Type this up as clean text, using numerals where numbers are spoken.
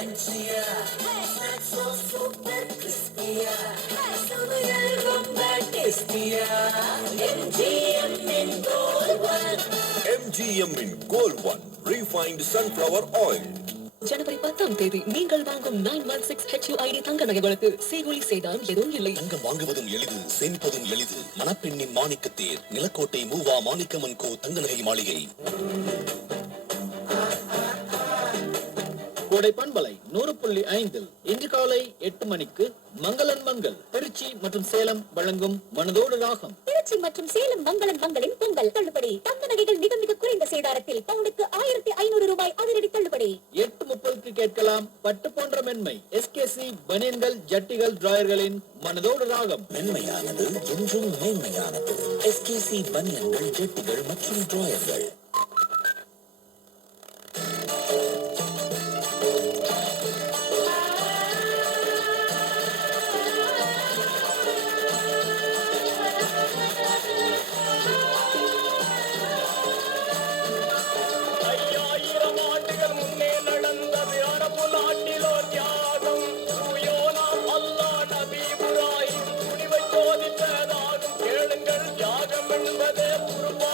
crunchy-யா, snacks so super crispy-யா, சமையல் ரொம்ப tasty-யா. MGM in Gold One. MGM in Gold One. Refined sunflower oil. ஜனவரி 10ஆம் தேதி நீங்கள் வாங்கும் 916 HUID தங்க நகைகளுக்கு செய்கூலி சேதாரம் எதுவும் இல்லை. தங்கம் வாங்குவதும் எளிது, சேமிப்பதும் எளிது. மணப்பெண்ணின் மாணிக்கத்தேர், நிலக்கோட்டை மூவா மாணிக்கமன் கோ தங்க நகை மாளிகை. கோடை பண்பலை 100.5 இன்று காலை 8 மணிக்கு மங்களன் மங்கள் திருச்சி மற்றும் சேலம் வழங்கும் மனதோடு ராகம். திருச்சி மற்றும் சேலம் மங்களன் மங்களின் பொங்கல் தள்ளுபடி. தங்க நகைகள் மிக மிக குறைந்த சேதாரத்தில் பவுனுக்கு 1500 ரூபாய் அதிரடி தள்ளுபடி. 8:30 கேட்கலாம் பட்டு போன்ற மென்மை SKC பனியன்கள் ஜட்டிகள் டிராயர்களின் மனதோடு ராகம். மென்மையானது என்றும் மேன்மையானது. SKC பனியன்கள் ஜட்டிகள் மற்றும் டிராயர்கள். கேளுங்கள் தியாகம் என்பதே உருவம்.